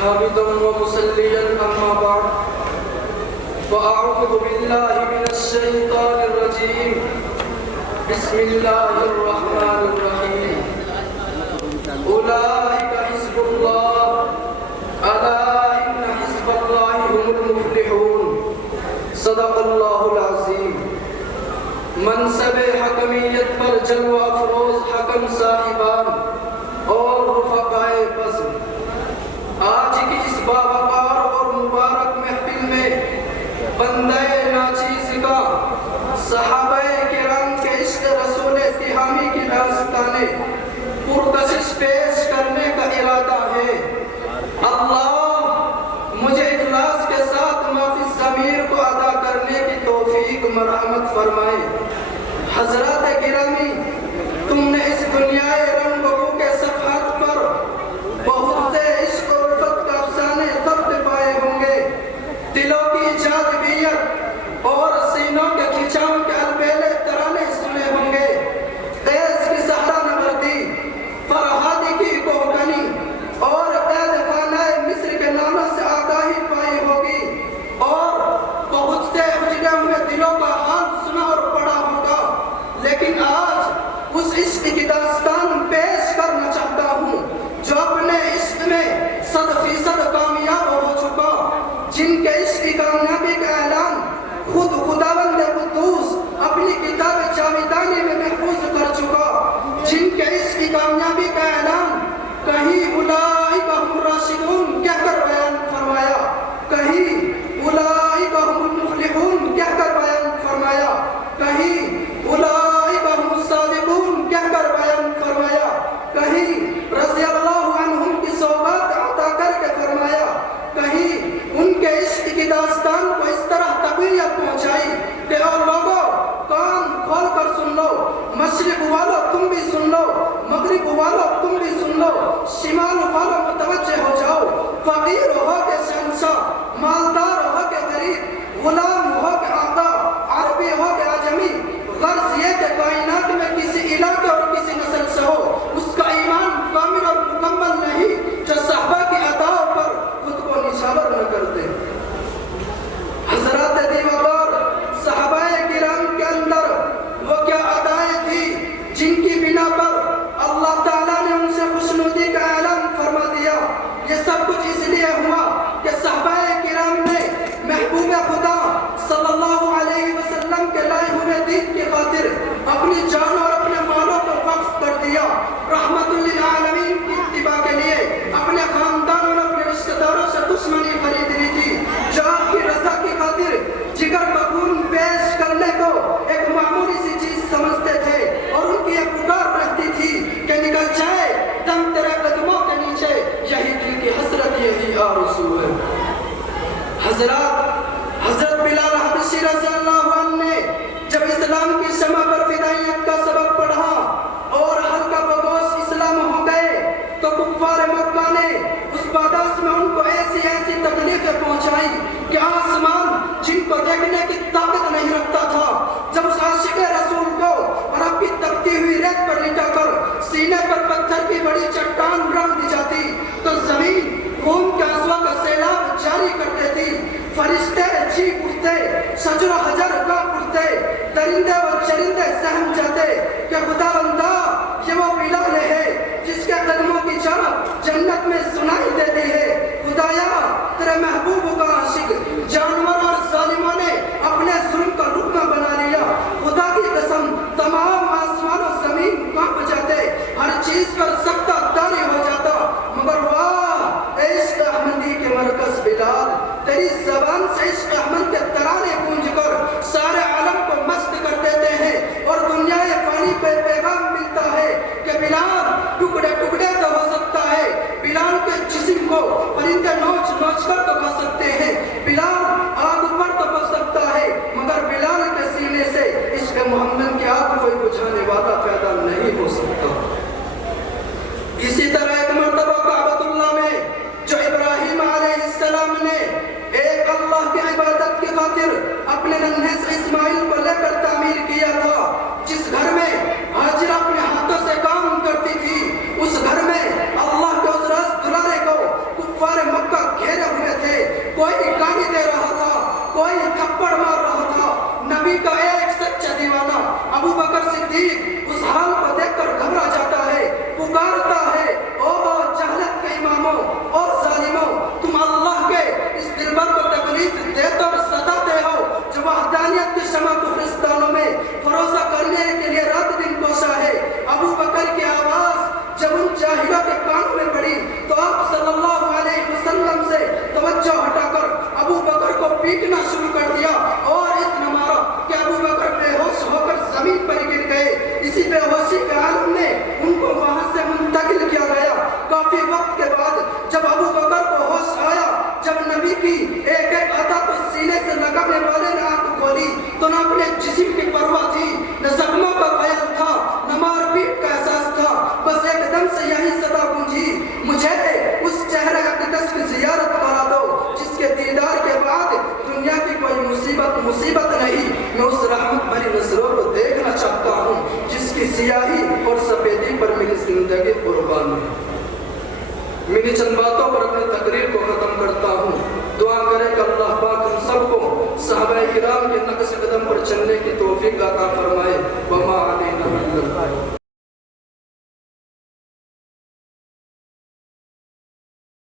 حامدا ومصليا أما بعد فأعوذ بالله من الشيطان الرجيم بسم الله الرحمن الرحيم أولئك حزب الله ألا إن حزب الله هم المفلحون صدق الله العظيم منصب حکمیت پر جلوہ افروز حکم صاحبان اور رفقائے بزم، آج کی اس باوقار اور مبارک محفل میں بندے ناچیز کا صحابہ کرام کے عشق رسول تہامی کی داستانیں پرکشش پیش کرنے کا ارادہ ہے۔ اللہ مجھے اخلاص کے ساتھ معافی ضمیر کو ادا کرنے کی توفیق مرحمت فرمائے۔ حضرات گرامی، تم نے اس دنیا رنگ بو کے صفحات پر بہت سے عشق و الفت کا افسانے ثبت پائے ہوں گے، دلوں کی جاذبیت اور سینوں کے کھچاؤ کے البیلے ترانے سنے ہوں گے، قیس کی صحرا نوردی، فرہادی کی کوکنی اور قید خانہ مصر کے نامہ سے آگاہی پائی ہوگی، اور بہت سے اجڑے ہوئے دلوں کا حال سنا اور پڑھا ہوگا۔ لیکن آج اس عشق کی داستان پیش کرنا چاہتا ہوں جو اپنے عشق میں 100% کامیاب ہو چکا، جن کے عشق کی کامیابی کا اعلان خود خداوند قدوس اپنی کتاب جاویدانی میں محفوظ کر چکا، جن کے عشق کی کامیابی کا اعلان کہیں اولئک هم الراشدون کہہ کر بیان فرمایا، کہیں اولئک هم المفلحون کہہ کر بیان فرمایا، کہیں اولئک هم الصادقون کہہ کر بیان فرمایا، کہیں رضی اللہ عنہم کی سوغات عطا کر کے فرمایا، کہیں ان کے عشق کی داستان کو اس طرح تقویت پہنچائی کہ اور لوگوں کان کھول کر سن لو، مشرق والو تم بھی سن لو، مغرب والو تم بھی سن لو، شمال والو متوجہ ہو جاؤ، فقیر ہو کے شہنشاہ، مالدار ہو کے غریب، غلام ہو کے آقا، عربی ہو کے عجمی، غرض یہ کہ کائنات میں کسی علاقے اور کسی نسل سے ہو، اس کا ایمان کامل اور مکمل نہیں جو صحابہ کی اداؤں پر خود کو نشاور نہ کرتے۔ حضرات دیوبار، صحابہ کرام کے اندر وہ کیا ادائیں تھی جن کی بنا پر اللہ تعالیٰ نے ان سے خوشنودی کا اعلان فرما دیا؟ یہ سب کچھ اس لیے ہوا کہ صحابہ کرام نے محبوب خدا صلی اللہ علیہ وسلم کے لائے ہوئے دین کی خاطر اپنی جان اور اپنے مالوں کو وقف کر دیا، رحمت للعالمین کی اتباع کے لیے اپنے خاندان اور اپنے رشتہ داروں سے دشمنی خرید لی تھی، جو آپ کی رضا کی خاطر جگر بخون پیش کرنے کو ایک معمولی سی چیز سمجھتے تھے، اور ان کی ایک پکار رہتی تھی کہ نکل جائے دم تیرے قدموں کے نیچے، یہی دل کی حسرت، یہی آرزو ہے۔ حضرت بلال حبشی رضی اللہ عنہ نے جب اسلام کی شمع پر فدائیت کا سبق پڑھا اور حلقہ بگوش اسلام ہو گئے تو کفار مکہ نے اس پاداش میں ان کو ایسی تکلیفیں پہنچائی کہ آسمان جن کو دیکھنے کی طاقت نہیں رکھتا تھا، جب اس عاشق رسول کو عرب کی تپتی ہوئی ریت پر لٹا کر سینے پر پتھر کی بڑی چٹان رکھ دی جاتی تو زمین خون کے آنسوؤں کا سیلاب جاری کر دیتی، فرشتے چیخ اٹھتے، شجر و حجر کانپ اٹھتے، درندے و چرندے سہم جاتے کہ خدا بندہ یہ وہ بلال ہے جس کے قدموں کی جھڑپ جنت میں سنائی دیتی ہے۔ خدایا تیرے محبوب کا عاشق جانور اور ظالموں نے اپنے ظلم کا رکن بنا لیا، خدا کی قسم تمام آسمان و زمین کانپ جاتے، ہر چیز پر سکتہ داری ہو جاتا، مگر واہ عشق احمدی کے مرکز بلال، تیری زبان سے عشق احمد کے ترانے گونج کر سارے عالم کو مست کر دیتے ہیں، اور دنیا فانی پہ پیغام ملتا ہے کہ بلال ٹکڑے ٹکڑے تو ہو سکتا ہے، بلال کے جسم کو پرندے نوچ نوچ کر تو کھا سکتے ہیں، بلال آگ پر تو پک سکتا ہے، مگر بلال کے سینے سے عشق محمد کی آگ کوئی بجھانے والا پیدا نہیں ہو سکتا۔ اسی طرح ایک مرتبہ کعبۃ اللہ میں جو ابراہیم علیہ السلام نے ایک اللہ کی عبادت کی خاطر اپنے ننھے سے اسماعیل کو لے کر تعمیر کیا تھا، جس گھر میں ہاجرہ اپنے ہاتھوں سے کام کرتی تھی، اس گھر میں اللہ کے اس راز دلارے کو کفار مکہ کوئی گالی دے رہا تھا، کوئی تھپڑ مار رہا تھا۔ نبی کا ایک سچا دیوانہ ابو بکر صدیق اس حال کو دیکھ کر گھبرا جاتا ہے، پکارتا ہے، او جہالت کے اماموں اور ظالموں، تم اللہ کے اس دلبر کو تکلیف دیتے اور ستاتے ہو جو وحدانیت کی شمع کو فرشتانوں میں فروزہ کرنے کے لیے رات دن کوشاں ہے۔ ابو بکر کی آواز جب ان جاہلوں کے کانوں میں پڑی تو آپ صلی اللہ علیہ وسلم سے توجہ ہٹا کر ابو بکر کو پیٹنا شروع کر دیا اور اتنا مارا کہ ابو بکر بے ہوش ہو کر زمین پر گر گئے۔ اسی بے ہوشی کے عالم میں ان کو وہاں سے منتقل کیا گیا۔ کافی وقت کے بعد جب ابو بکر کو ہوش آیا، جب نبی کی ایک ایک عطا کو سینے سے لگانے والے نے آنکھ کھولی تو نہ اپنے جسم کی پرواہ تھی، نہ زخموں کا خیال تھا، نہ مار پیٹ کا احساس تھا، بس ایک دم سے یہی صدا گونجی، مجھے اس چہرے اقدس کی زیارت کرا دو جس کے دیدار کے بعد دنیا کی کوئی مصیبت نہیں۔ میں اس رحمت بھری نظروں کو دیکھنا چاہتا ہوں جس کی سیاہی اور سفیدی پر میری زندگی قربان ہے۔ میری چند باتوں پر اپنی تقریر کو ختم کرتا ہوں۔ دعا کرے کہ اللہ پاک ہم سب کو صحابہ کرام کے نقش قدم پر چلنے کی توفیق عطا